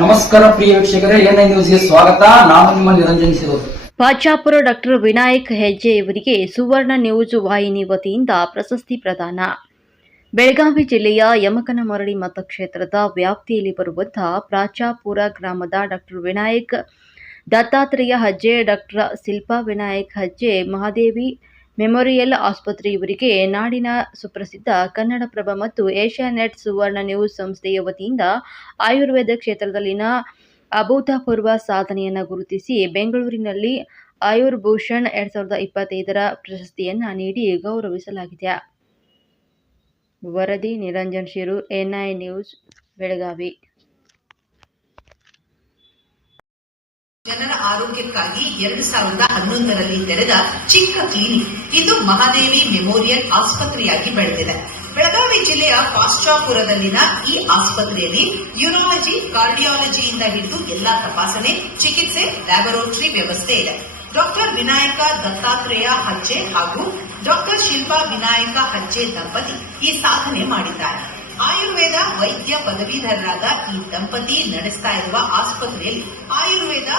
ನಮಸ್ಕಾರ ಪ್ರಿಯ ವೀಕ್ಷಕರೇ ಎನ್ಐ ನ್ಯೂಸ್ಗೆ ಸ್ವಾಗತ. ನಾನು ನಿಮ್ಮ ನಿರಂಜನ್ ಸಿರೋದು ಪಾಚಾಪುರ ಡಾಕ್ಟರ್ ವಿನಾಯಕ್ ಹೆಜ್ಜೆ ಇವರಿಗೆ ಸುವರ್ಣ ನ್ಯೂಸ್ ವಾಹಿನಿ ವತಿಯಿಂದ ಪ್ರಶಸ್ತಿ ಪ್ರದಾನ. ಬೆಳಗಾವಿ ಜಿಲ್ಲೆಯ ಯಮಕನ ಯಮಕನಮರಡಿ ಮತಕ್ಷೇತ್ರದ ವ್ಯಾಪ್ತಿಯಲ್ಲಿ ಬರುವಂತಹ ಪ್ರಾಚಾಪುರ ಗ್ರಾಮದ doctor Vinayak, Dattatreya Hajje doctor Shilpa Vinayak Hajje, Mahadevi memorial ಆಸ್ಪತ್ರೆ ಇವರಿಗೆ ನಾಡಿನ ಸುಪ್ರಸಿದ್ಧ ಕನ್ನಡಪ್ರಭ ಮತ್ತು ಏಷ್ಯಾನೆಟ್ ಸುವರ್ಣ ನ್ಯೂಸ್ ಸಂಸ್ಥೆಯ ವತಿಯಿಂದ ಆಯುರ್ವೇದ ಕ್ಷೇತ್ರದಲ್ಲಿನ ಅಭೂತಪೂರ್ವ ಸಾಧನೆಯನ್ನು ಗುರುತಿಸಿ ಬೆಂಗಳೂರಿನಲ್ಲಿ ಆಯುರ್ಭೂಷಣ್ ಎರಡ್ ಸಾವಿರದ ಇಪ್ಪತ್ತೈದರ ಪ್ರಶಸ್ತಿಯನ್ನು ನೀಡಿ ಗೌರವಿಸಲಾಗಿದೆ. ವರದಿ ನಿರಂಜನ್ ಶಿರು ಎನ್ಐ ನ್ಯೂಸ್ ಬೆಳಗಾವಿ. ಆರೋಗ್ಯಕ್ಕಾಗಿ ಎರಡು ಸಾವಿರದ ಹನ್ನೊಂದರಲ್ಲಿ ತೆರೆದ ಚಿಕ್ಕ ಕ್ಲಿನಿಕ್ ಇದು ಮಹಾದೇವಿ ಮೆಮೋರಿಯಲ್ ಆಸ್ಪತ್ರೆಯಾಗಿ ಬೆಳೆದಿದೆ. ಬೆಳಗಾವಿ ಜಿಲ್ಲೆಯ ಪಾಶ್ಚಾಪುರದಲ್ಲಿನ ಈ ಆಸ್ಪತ್ರೆಯಲ್ಲಿ ಯೂರಾಲಜಿ, ಕಾರ್ಡಿಯಾಲಜಿಯಿಂದ ಹಿಡಿದು ಎಲ್ಲಾ ತಪಾಸಣೆ, ಚಿಕಿತ್ಸೆ, ಲ್ಯಾಬೊರೇಟರಿ ವ್ಯವಸ್ಥೆ ಇದೆ. ಡಾಕ್ಟರ್ ವಿನಾಯಕ ದತ್ತಾತ್ರೇಯ ಹಜ್ಜೆ ಹಾಗೂ ಡಾಕ್ಟರ್ ಶಿಲ್ಪಾ ವಿನಾಯಕ ಹಜ್ಜೆ ದಂಪತಿ ಈ ಸಾಧನೆ ಮಾಡಿದ್ದಾರೆ. ಆಯುರ್ವೇದ ವೈದ್ಯ ಪದವೀಧರರಾದ ಈ ದಂಪತಿ ನಡೆಸ್ತಾ ಇರುವ ಆಸ್ಪತ್ರೆಯಲ್ಲಿ ಆಯುರ್ವೇದ